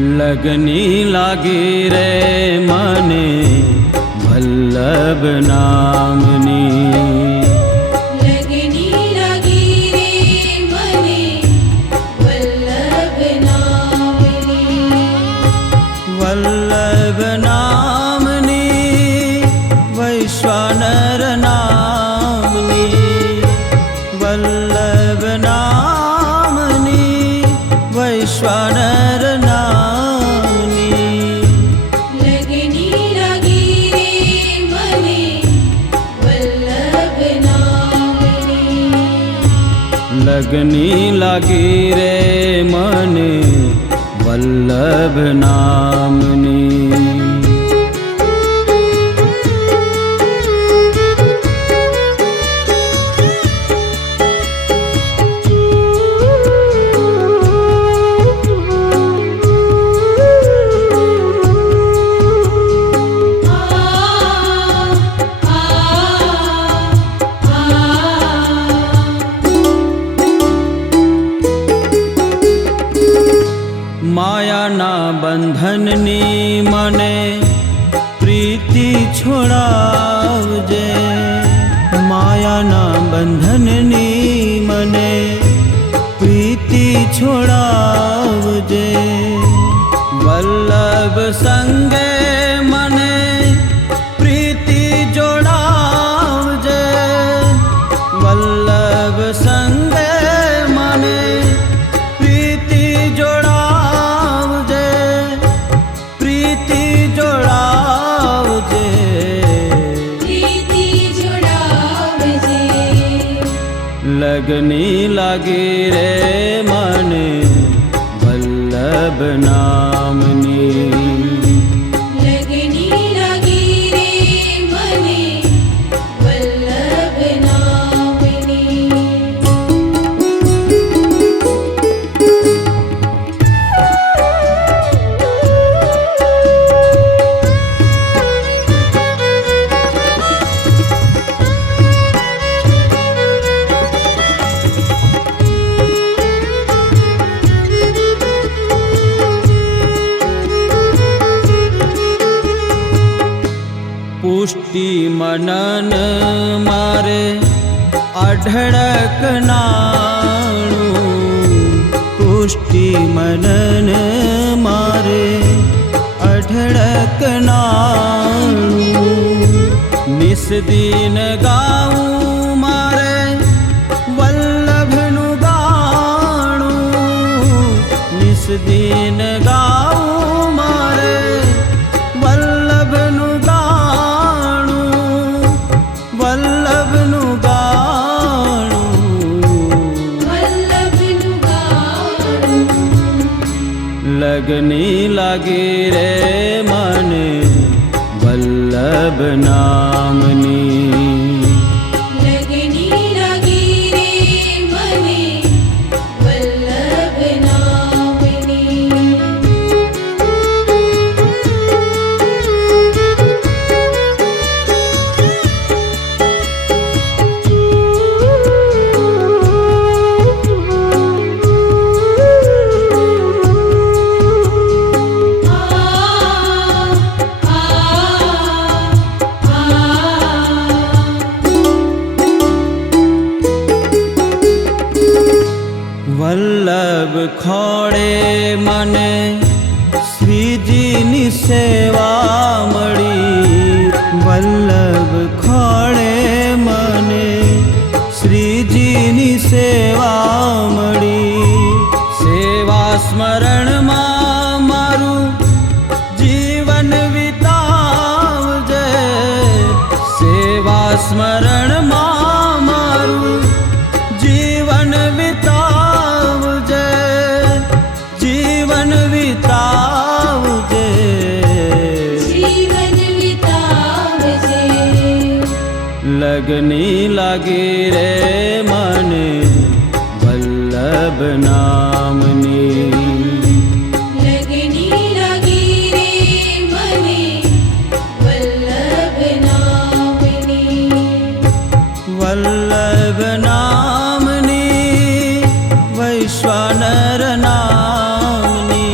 लगनी लागी रे मने वल्लभ नामनी। लगनी लागी रे मने वल्लभ नामनी। वल्लभ नामनी वैश्वानर नामनी। वल्लभ नामनी वैश्वानर नामनी। लगनी लागी रे मने वल्लभ नामनी। लगनी लागी रे मने वल्लभ नामनी। मायाना बंधननी मने प्रीति छोड़ावजे। मायाना बंधननी मने प्रीति छोड़ावजे। वल्लभ संगे मने प्रीति जोड़ावजे। वल्लभ संगे मने प्रीति जोड़ावजे। प्रीति जोड़ावजे। प्रीति जोड़ावजे। लगनी लागी रे मने वल्लभ नामनी। लगनी लागी रे मने वल्लभ नामनी। पुष्टि मनन मारे अढड़क नाणु। पुष्टि मनन मारे अढड़क नाणु। निस दिन गाऊं मारे वल्लभनु गाणु। निस दिन गाऊं मारे वल्लभनु गाणु। वल्लभनु गाणु। वल्लभनु गाणु। लगनी लागी रे मने वल्लभ नामनी। लगनी लागी रे मने वल्लभ नामनी। वल्लभ खोड़े मने श्रीजीनी सेवा मળી। वल्लभ खोड़े मने श्रीजीनी सेवा मળી। सेवा स्मरण मां मारू जीवन वितावजे। सेवा स्मरण मां मारू जीवन वितावजे। जीवन वितावजे। जीवन वितावजे। लगनी लागी रे मने वल्लभ नामनी। लगनी लागी रे मने वल्लभ नामनी। वल्लभ नामनी वैश्वानर नामनी।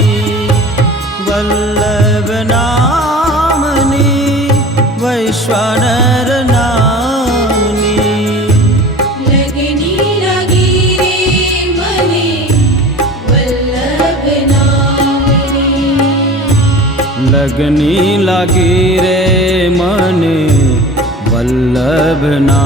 લગની લાગી રે મને વલ્લભ નામની.